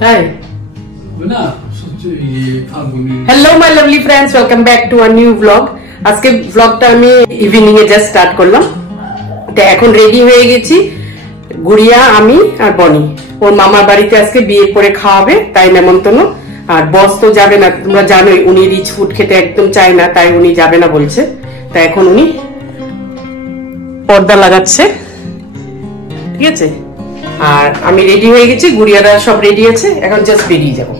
তাই না। Hello my lovely friends, welcome back to a new blog. আজকে ব্লগটা আমি ইভিনিং এ জাস্ট স্টার্ট করলাম। তো এখন রেডি হয়ে গেছি, গুড়িয়া, আমি আর বনি। ওর মামার বাড়িতে আজকে বিয়ে করে খাওয়াবে, তাই নেমন্তন্ন। আর বস তো যাবে না, তোমরা জানোই উনি রিচ ফুড খেতে একদম চায় না, তাই উনি যাবে না বলছে। তাই এখন উনি পর্দা লাগাচ্ছে, ঠিক আছে। আর আমি রেডি হয়ে গেছি, গুড়িয়ারা সব রেডি আছে, এখন জাস্ট বেরিয়ে যাবো।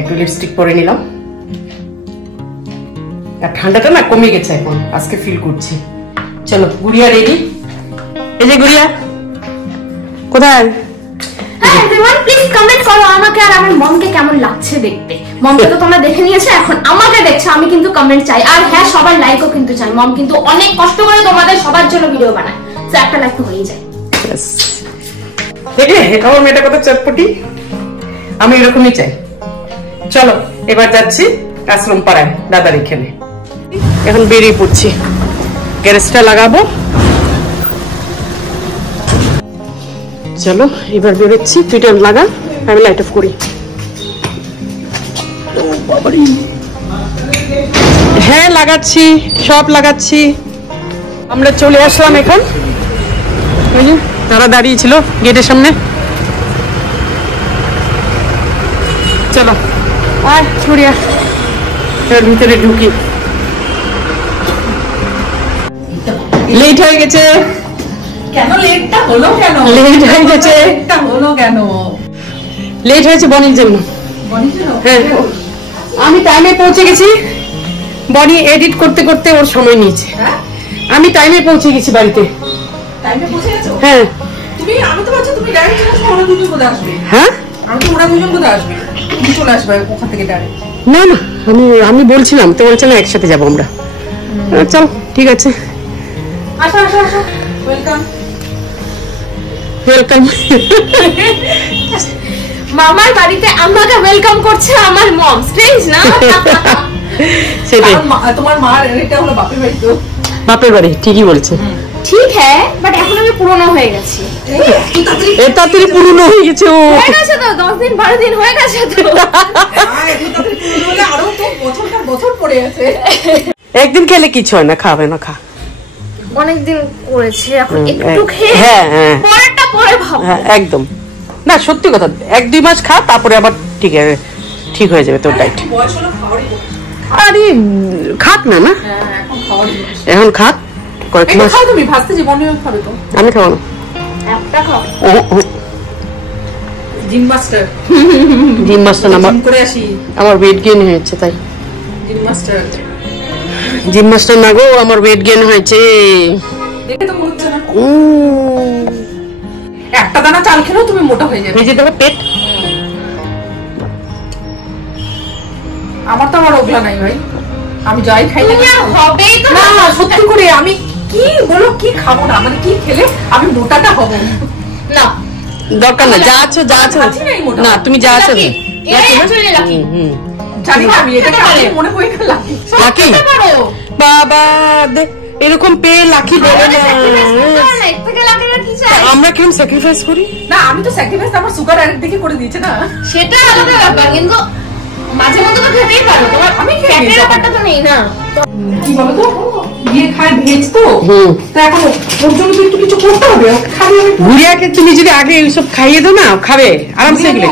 একটু লিপস্টিক পরে নিলাম, আর ঠান্ডাটা না কমে গেছে এখন, আজকে ফিল করছি। চলো, গুড়িয়া রেডি। এই যে গুড়িয়া, কোথায়? হ্যাঁ এভরিওয়ান, প্লিজ কমেন্ট করো আমাকে আর আমার মমকে কেমন লাগছে দেখতে। মমকে তো তোমরা দেখে নিয়েছো, এখন আমাকে দেখছো, আমি কিন্তু কমেন্ট চাই। আর হ্যাঁ, সবার লাইকও কিন্তু চাই। মম কিন্তু অনেক কষ্ট করে তোমাদের সবার জন্য ভিডিও বানায়, তো একটা লাইক তো হয়ে যায়। দেখলে আমার মেয়েটা কত চটপটি, আমি এরকমই চাই। চলো এবার যাচ্ছি আশ্রম পাড়ায় দাদার এখানে। এখন বেরিয়ে পড়ছি, গ্যারেজটা লাগাবো। চলো এবার বেরোচ্ছি, টুইটার লাগা, আমি লাইট অফ করি। হ্যাঁ লাগাচ্ছি, সব লাগাচ্ছি। আমরা চলে আসলাম এখন, ওই যে তারা দাঁড়িয়ে ছিল গেটের সামনে। চলো আয় ছুড়িয়া, এর ভিতরে ঢুকি। লেট হয়ে গেছে। কেন লেটটা হলো? কেন লেট হয়ে গেছে? লেটটা হলো কেন? লেট হয়েছে বনির জন্য। বনির জন্য? হ্যাঁ, আমি টাইমে পৌঁছে গেছি। বনি এডিট করতে করতে ওর সময় নিয়েছে। আমি টাইমে পৌঁছে গেছি বাড়িতে। টাইমে পৌঁছে গেছো? হ্যাঁ। তুমি, আমি তো ভাবছি তুমি ডাইরেক্ট চলে আসবে, ওরা দুজন কোথায় আসবে? হ্যাঁ, আমি তো ওরা দুজন কোথায় আসবে, তুমি চলে আসবে ওখান থেকে ডাইরেক্ট। না না, আমি বলছিলাম তো, বলছে না একসাথে যাবো আমরা। চল ঠিক আছে, আসো আসো আসো, ওয়েলকাম ওয়েলকাম। মামার বাড়িতে আমাকে ওয়েলকাম করছে আমার মম, স্ট্রেঞ্জ না? সেটাই, তোমার মার এটা হলো বাপের বাড়ি তো। বাপের বাড়ি, ঠিকই বলছে। ঠিক হ্যাঁ, বাট এখন আমি পুরনো হয়ে গেছি। এত তাড়াতাড়ি পুরনো হয়ে গেছে ও। হয়ে গেছে তো, 10 দিন 12 দিন হয়ে গেছে তো। আরো তো বছরটা বছর পড়ে আছে। একদিন খেলে কিছু হয় না, খাবে না, খা। অনেকদিন করেছি, এখন একটু খেয়ে হ্যাঁ হ্যাঁ, পরেরটা পরে ভাব। হ্যাঁ একদম, না সত্যি কথা, 1-2 মাস খা, তারপরে আবার ঠিক হয়ে যাবে তোর ডায়েট। বয়স হলো খাওয়ারই। আরে খাক না, না এখন খাওয়ারই। এখন খাক, কয়েক মাস। খাও তুমি, ভাজতে জীবনে খাবে তো। আমি খাবো না। একটা খাও। Gym master. জিম মাস্টার আমার করে আসি, আমার ওয়েট গেইন হয়েছে, তাই জিম মাস্টার। জিম মাস্টার না গো, আমার ওয়েট গেইন হয়েছে। দেখে তো মনে হচ্ছে না। একটা দানা চাল খেলেও তুমি মোটা হয়ে যাবে। এই যে দেখো পেট। আমার তো আমার ওগলা নাই ভাই, আমি যাই খাই না। হবেই তো না সত্যি করে, আমি কি বলো, কি খাবো না, মানে কি খেলে আমি মোটাটা হব না। দরকার না, যা আছো না, তুমি যা আছো না। জানি না, আমি এটা মনে করি না। লাকি বাবা, এরকম পেয়ে লাকি দেবে না। আমরা কিরকম স্যাক্রিফাইস করি না, আমি তো স্যাক্রিফাইস আমার সুগার অ্যাডিক্ট দেখে করে দিয়েছে না, সেটা আলাদা ব্যাপার, কিন্তু মাঝে মধ্যে তো খেতেই পারো। তোমার আমি ফ্যাটের ব্যাপারটা তো নেই না। কি বলো তো, বিয়ে খায় ভেজ তো, তো এখন ওর জন্য তো একটু কিছু করতে হবে। গুড়িয়াকে তুমি যদি আগে এইসব খাইয়ে দাও না, খাবে আরামসে, এগুলো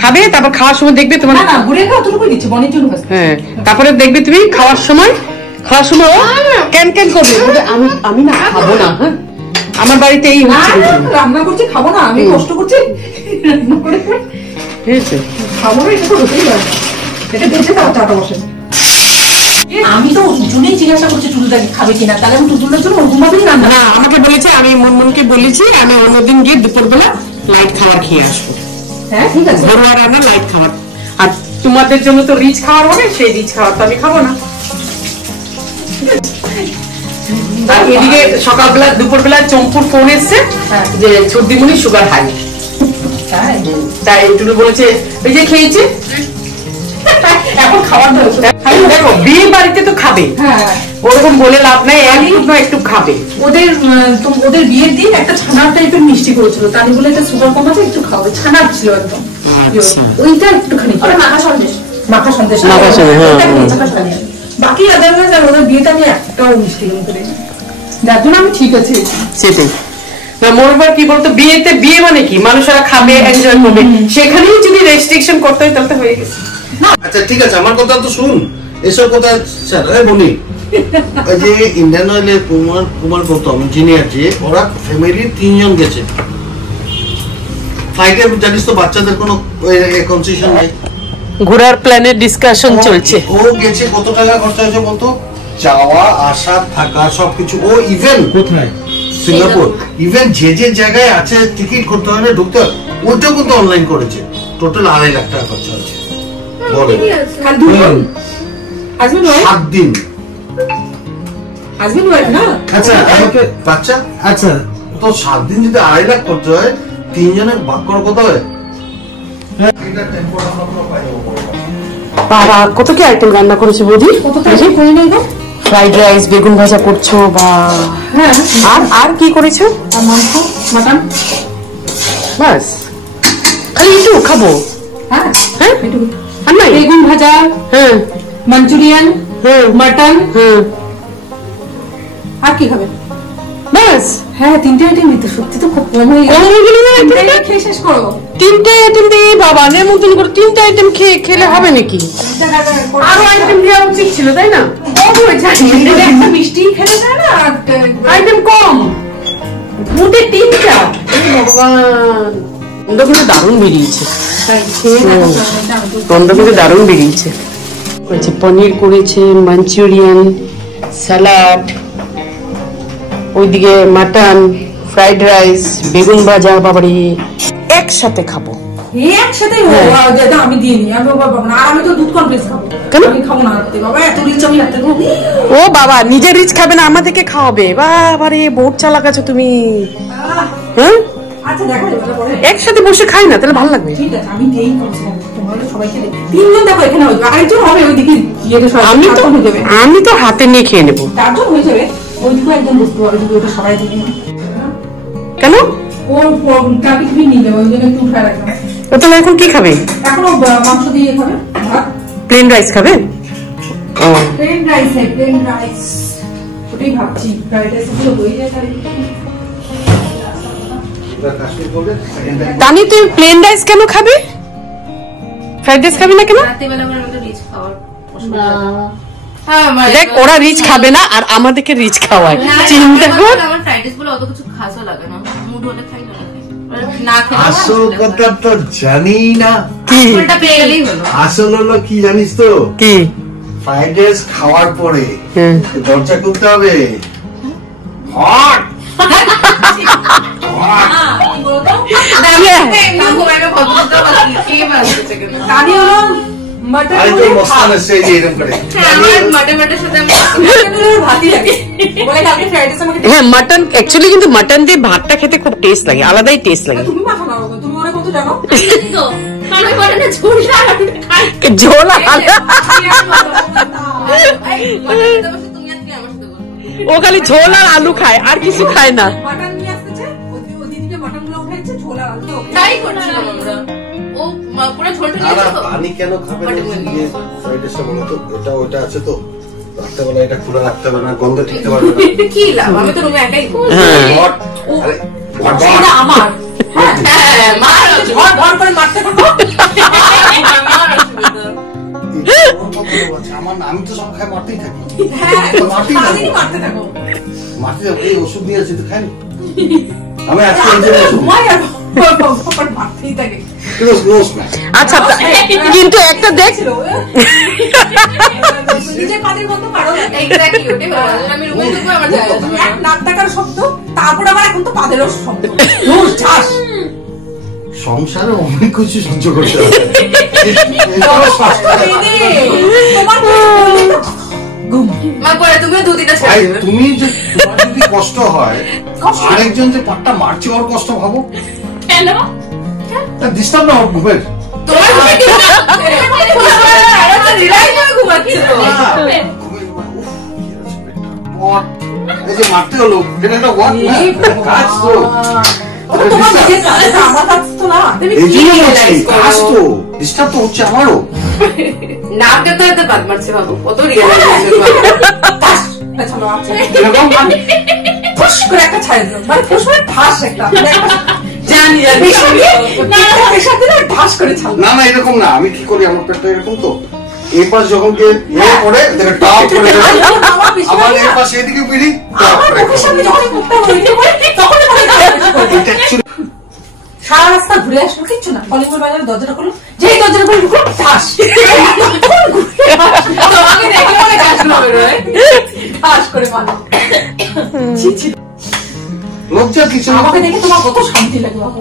খাবে। তারপর খাওয়ার সময় দেখবে তোমার, না গুড়িয়া খাওয়া তুমি করে দিচ্ছি বনির জন্য। হ্যাঁ, তারপরে দেখবে তুমি খাওয়ার সময় ও ক্যান ক্যান করবে, আমি না খাবো না। হ্যাঁ, আমার বাড়িতে এই হচ্ছে, রান্না করছি খাবো না, আমি কষ্ট করছি রান্না করে, ঠিক আছে খাবো না, এটা তো হতেই পারে। এটা ভেজে দাও, চাটা বসে। আমি তো জুনেই জিজ্ঞাসা করছি টুটুলদাকে খাবে কিনা, তাহলে আমি টুটুলদার জন্য ঘুমাবেই না। না, আমাকে বলেছে, আমি মনমনকে বলেছি আমি অন্যদিন গিয়ে দুপুরবেলা লাইট খাবার খেয়ে আসবো। হ্যাঁ ঠিক আছে, ঘরোয়া রান্না লাইট খাবার। আর তোমাদের জন্য তো রিচ খাবার হবে, সেই রিচ খাবার তো আমি খাবো না। আর এদিকে সকালবেলা দুপুরবেলা চম্পুর ফোন এসছে যে ছর্দিমণি সুগার হাই, তাই টুটু বলেছে ওই যে খেয়েছে, এখন খাবার দেখো বিয়ে বাড়িতে তো খাবে, ওরকম বলে লাভ নাই, একটু খাবে। ওদের বিয়ের দিন একটা ছানার টাইপের মিষ্টি করেছিল, তাই বলে এটা সুগার কমাতে একটু খাবে, ছানার ছিল একদম। আচ্ছা ওইটা একটুখানি ওটা মাখা সন্দেশ। মাখা সন্দেশ মাখা সন্দেশ, হ্যাঁ, ওটা হ্যাঁ। নিয়ে চাকা চালিয়ে। বাকি আদারওয়াইজ আর ওদের বিয়েটা নিয়ে একটাও মিষ্টি করে যার জন্য আমি ঠিক আছে সেটাই না। মোরবার কি বলতো, বিয়ে মানে কি, মানুষেরা খাবে, এনজয় করবে, সেখানেই যদি রেস্ট্রিকশন করতে হয় তাহলে তো হয়ে গেছে। আচ্ছা ঠিক আছে, আমার কথা তো শুন, এসব কথা বলি। ওই যে ইন্ডিয়ান অয়েলের কুমার গৌতম ইঞ্জিনিয়ার, যে ওরা ফ্যামিলির 3 জন গেছে ফ্লাইটে। জানিস তো বাচ্চাদের কোনো কনসেশন নেই, ঘোরার প্ল্যানের ডিসকাশন চলছে। ও গেছে, কত টাকা খরচা হয়েছে বলতো, যাওয়া আসা থাকা সবকিছু। ও ইভেন কোথায়? সিঙ্গাপুর, ইভেন যে জায়গায় আছে টিকিট করতে হবে, ঢুকতে হবে, ওইটাও কিন্তু অনলাইন করেছে। টোটাল 2.5 লাখ টাকা খরচা হয়েছে। বলে খালি দুজন হাজবেন্ড ওয়াইফ 7 দিন। হাজবেন্ড ওয়াইফ না। আচ্ছা আমাকে বাচ্চা আচ্ছা তো 7 দিন যদি 2.5 লাখ করতে হয়, 3 জনের ভাগ করার কথা হয়। বাবা কত কি আইটেম রান্না করেছে বৌদি, করে নেই গো। ফ্রাইড রাইস, বেগুন ভাজা করছো বা হ্যাঁ আর কি করেছো? আর মাংস মাটন। বাস খালি একটু খাবো? হ্যাঁ হ্যাঁ আর নাই? বেগুন ভাজা, হ্যাঁ মাঞ্চুরিয়ান, হ্যাঁ মাটন, হ্যাঁ আর কি খাবে? বাস হ্যাঁ 3টে আইটেমই তো, সত্যি তো খুব কম হয়ে গেল। তিনটে খেয়ে শেষ করবো। 3টে আইটেম দিয়ে বাবা নেমন্তন্ন করে 3টে আইটেম খেলে হবে নাকি? আরো আইটেম দেওয়া উচিত ছিল, তাই না? কম হয়ে যায়, একটা মিষ্টি খেতে চায় না, আর আইটেম কম, মোটে 3টা। ভগবান, গন্ধ কিন্তু দারুণ বেরিয়েছে, গন্ধ কিন্তু দারুণ বেরিয়েছে। করেছে পনির, করেছে মাঞ্চুরিয়ান, স্যালাড, ওইদিকে মাটন, ফ্রাইড রাইস, বেগুন ভাজা। বাবারে একসাথে খাবো। একসাথে আমি দিয়ে নিই, আমি বাবা না, আর আমি তো দুধ কমপ্লেক্স খাবো। কেন? আমি খাবো না বাবা, এত রিচ আমি রাখতে দেবো। ও বাবা, নিজের রিচ খাবে না, আমাদেরকে খাওয়াবে। বাবারে বহুত চালাক আছো তুমি। হ্যাঁ আচ্ছা দেখা যাবে পরে। একসাথে বসে খাই না, তাহলে ভালো লাগবে। ঠিক আছে, আমি দিয়েই করছি, তোমরা সবাইকে দিই। 3 জন দেখো এখানে হবে, আরেকজন হবে ওইদিকে গিয়ে সবাই। আমি তো হাতে নিয়ে খেয়ে নেবো। 4 জন হয়ে যাবে, ওইদিকে একজন বসতে পারবে, ওইটা সবাই দিবে। কেন? ওর টপিক भी নিয়ে যাবে, ওই জন্য একটু উঠায় রাখলাম। ও তাহলে এখন কি খাবে? এখনো মাংস দিয়ে খাবে, ভাত, প্লেন রাইস খাবে? ও প্লেন রাইস, প্লেন রাইস ওটাই ভাবছি। ফ্রাইড রাইস গুলো হয়ে যায় তাহলে। তানি তুই প্লেন রাইস কেন খাবে? ফ্রাইড রাইস খাবি না কেন? রাতেবেলা আমার মতো রিচ খাওয়ার পছন্দ দেখ ওরা রিচ খাবে না আর আমাদেরকে রিচ খাওয়ায়, চিন্তা কর। আমার ফ্রাইড রাইস গুলো অত কিছু খাসও লাগে না, মুড হলে খাই না খেলে আসল কথা তো জানি না, কি ফুলটা পেয়ে গেলেই হলো। আসল হলো কি জানিস তো, কি? ফ্রাইড রাইস খাওয়ার পরে হুম। দরজা খুলতে হবে। হট কানি হলো মাটন আরে তো মস্তান আছে এই যে এরকম করে। আমার মাটনের সাথে আমি ভাতই লাগে বলে কালকে ফ্রাইড রাইস আমাকে। হ্যাঁ মাটন, অ্যাকচুয়ালি কিন্তু মাটন দিয়ে ভাতটা খেতে খুব টেস্ট লাগে, আলাদাই টেস্ট লাগে। তুমি মাথা নাও, তুমি ওরা কত জানো? তো আমি মাটনের ঝোল খাই ঝোল আলাদা, তুমি আজকে আমার সাথে বলছো ও খালি ঝোল আর আলু খায়, আর কিছু খায় না। মাটন নিয়ে আসতেছে, ওই দিদিকে মাটন গুলো উঠাইছে, ঝোল আর আলু তাই করছিলাম আমরা। ও পুরো ঝোলটা আর নিয়েছে তো পানি কেন খাবে না? ফ্রাইড রাইসটা বলো তো, এটা ওটা আছে তো, রাত্রেবেলা এটা খুলে রাখতে হবে না, গন্ধ টিকতে পারবে না। কি লাভ, আমি তো রুমে একাই হট, আরে হট, এটা আমার। হ্যাঁ মার ভর ভর করে মারতে থাকো। আমি তো সব খাই মারতেই থাকি, হ্যাঁ মারতেই সারাদিনই থাকবো, মারতে থাকো। মারতে থাকবো। এই ওষুধ নিয়ে আসছি তো খাইনি আমি, আজকে এই যে ওষুধ ঘুমাই আর ভর মারতেই থাকে। ক্লোজ না। আচ্ছা কিন্তু একটা দেখ, নিজের পাদের মতো পারো না। এক্স্যাক্টলি ওটাই বললাম, আমি রুমে ঢুকবো আমার যায় তুমি এক নাক ডাকার শব্দ, তারপর আবার এখন তো পাদেরও শব্দ। রোজ ঠাস। সংসারে অনেক কিছু সহ্য করতে হবে। তোমার ঘুম। মা পরে তুমিও দুদিনটা ভাই, ছেড়ে দেবে। তুমি যে তোমার যদি কষ্ট হয়, আরেকজন যে পাটটা মারছে ওর কষ্ট ভাবো, কেন? ডিস্টার্ব না ওর ঘুমের। তোমার ঘুমে কি রিলাই করে ঘুমাচ্ছে তো। এই যে মারতে হলো, এটা একটা ওয়ার্ক না, কাজ তো। তোমার নিজের কাজ, আমার কাজ তো না। এই জন্য বলছি, কাজ তো। ডিস্টার্ব তো হচ্ছে আমারও। নাকে তো এত বাদ মারছে বাবু, কত রিয়েলাইজেশন চলো আচ্ছা এরকম আমি ফুস করে একটা ছাড়ে দিলাম, মানে ফুস করে ঠাস একটা জানি এর সাথে না ঠাস করে ছাড়। না না এরকম না, আমি কি করি আমার পেটটা এরকম তো, এই পাশ যখন কে পড়ে দেখে টাপ করে দেবে, আবার এই পাশে এদিকে পিড়ি টাপ করে। মুখের সামনে যখন মুখটা হইতে পারে তখন এটা actually সারা রাস্তা ঘুরে আসলো, কিচ্ছু না, কলিংবেল বাজারে দরজাটা খুললো, যেই দরজাটা খুলে ঢুকলো ঠাস আমাকে দেখে মনে কাশলো হবে ঠাস করে মারলো। ছি ছি, লজ্জা কিছু না। আমাকে দেখে তোমার কত শান্তি লাগে বাবু।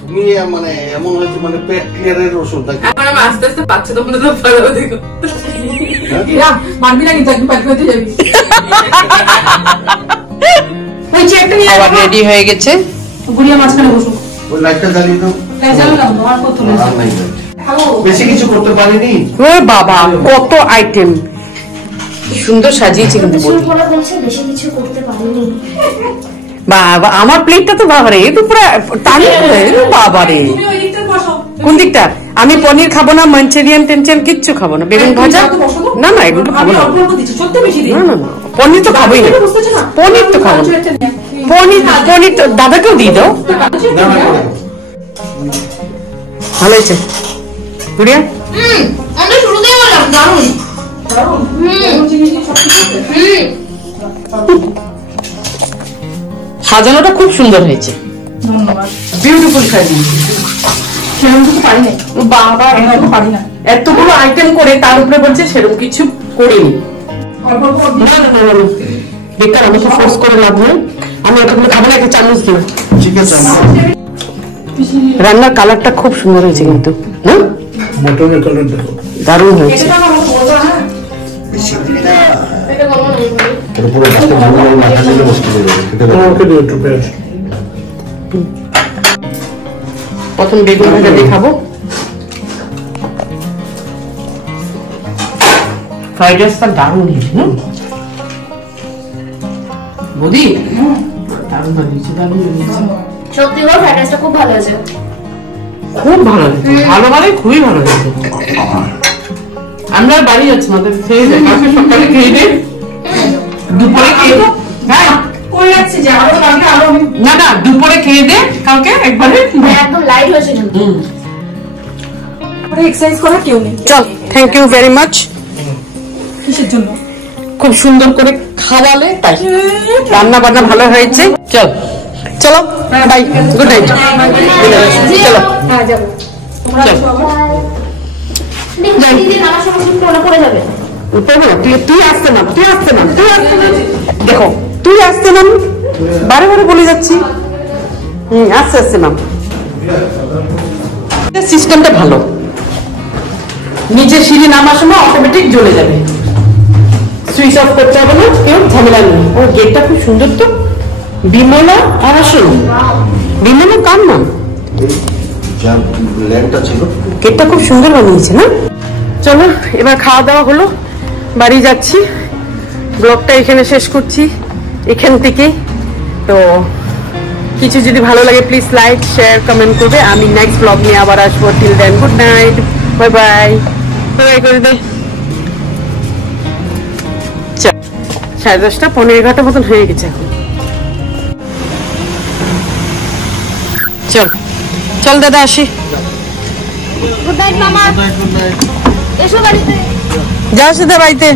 তুমি মানে এমন হয়তো মানে পেট ক্লিয়ারের ওষুধ নাকি? এখন আমি আস্তে আস্তে পাচ্ছি, তোমরা তো ভালো দেখো। এরা মারবি না কিন্তু একদম পাল্টে হতে যাবি। ওই চেকটা নিয়ে খাবার রেডি হয়ে গেছে। গুড়িয়া মাঝখানে বসো। ওই লাইটটা জ্বালিয়ে দাও। জানো না তোমার কত আর নাই তো। হ্যালো বেশি কিছু করতে পারিনি। ও বাবা কত আইটেম, সুন্দর সাজিয়েছে কিন্তু বৌদি। বলা হয়েছে বেশি কিছু করতে পারিনি। বাবা আমার প্লেটটা তো বাবারে, এ তো পুরো টানি করে বাবারে। তুমি ওই দিকটা বসো। কোন দিকটা? আমি পনির খাবো না, মাঞ্চুরিয়ান টেনশন কিচ্ছু খাবো না, বেগুন ভাজা না না এগুলো খাবো আমি না। অল্প অল্প দিচ্ছি, সত্যি বেশি দিই না না না পনির তো খাবোই না, পনির তো খাবো না। পনির তো দাদাকেও দিয়ে দাও। না না করে। ভালো হয়েছে গুড়িয়া। আমরা শুরুতেই বললাম দারুণ। সাজানোটা খুব সুন্দর হয়েছে, ধন্যবাদ। বিউটিফুল সাজিয়েছে। সেরকম কিছু পারি না, ও বাবা এরকম পারি না, এতগুলো আইটেম করে তার উপরে বলছে সেরকম কিছু করিনি। অল্প অল্প না না না না বেকার, আমাকে ফোর্স করে লাভ নেই, আমি এতগুলো খাবো না, একটা চামচ দিও। ঠিক আছে আমরা রান্নার কালারটা খুব সুন্দর হয়েছে কিন্তু না, মটনের কালার দেখো। দারুণ হয়েছে। এটা তো আমাকে বলতো না। বেশি দিবি না। এটা কোনো নেই। এটা পুরো গাছটা ভালো করে মাথা দিলে মুশকিল হয়ে যাবে। খেতে দাও। আমাকে দিও একটু পেঁয়াজ। প্রথম বেগুন ভাজা দিয়ে খাবো। ফ্রাইড রাইসটা দারুণ হয়েছে না বৌদি, দারুণ বানিয়েছে, দারুণ বানিয়েছে, সত্যি গো ফ্রাইড রাইসটা খুব ভালো হয়েছে। খুব ভালো হয়েছে, ভালো মানে খুবই ভালো হয়েছে। আমরা বাড়ি যাচ্ছি, আমাদের খেয়ে যাই, কালকে সকালে খেয়ে দে, দুপুরে খেয়ে দে। হ্যাঁ করে রাখছি যে আরো কালকে আরো আমি না না দুপুরে খেয়ে দে, কালকে একবারে। একদম লাইট হয়েছে কিন্তু। এক্সারসাইজ করার কেউ নেই। চল, থ্যাংক ইউ ভেরি মাচ। কিসের জন্য? খুব সুন্দর করে খাওয়ালে তাই, রান্না বান্না ভালো হয়েছে। চল চলো বাই, গুড নাইট। চলো হ্যাঁ যাবো। দিদি আমার সঙ্গে কিন্তু ওনা পড়ে যাবে। তুই আসতে না, তুই আসতে না, তুই আসতে না, দেখো তুই আসতে নাম, বারে বারে বলে যাচ্ছি। আস্তে আস্তে নাম, সিস্টেমটা ভালো, নিচে সিঁড়ি নামার সময় অটোমেটিক জ্বলে যাবে, সুইচ অফ করতে হবে না, কেউ ঝামেলা নেই। ও গেটটা খুব সুন্দর তো, বিমলা আর আসল বিমলা কার নাম? যা ল্যাম্পটা ছিল গেটটা খুব সুন্দর বানিয়েছে না। চলো এবার খাওয়া দাওয়া হলো, বাড়ি যাচ্ছি, ব্লগটা এখানে শেষ করছি এখান থেকেই। তো কিছু যদি ভালো লাগে প্লিজ লাইক শেয়ার কমেন্ট করবে। আমি নেক্সট ব্লগ নিয়ে আবার আসবো। Till then good night, bye bye. Bye করে দে। 10:30 15 মতন হয়ে গেছে এখন। চল চল দাদা আসি। গুড নাইট মামা। এসো বাড়িতে। যাও সেটা বাড়িতে।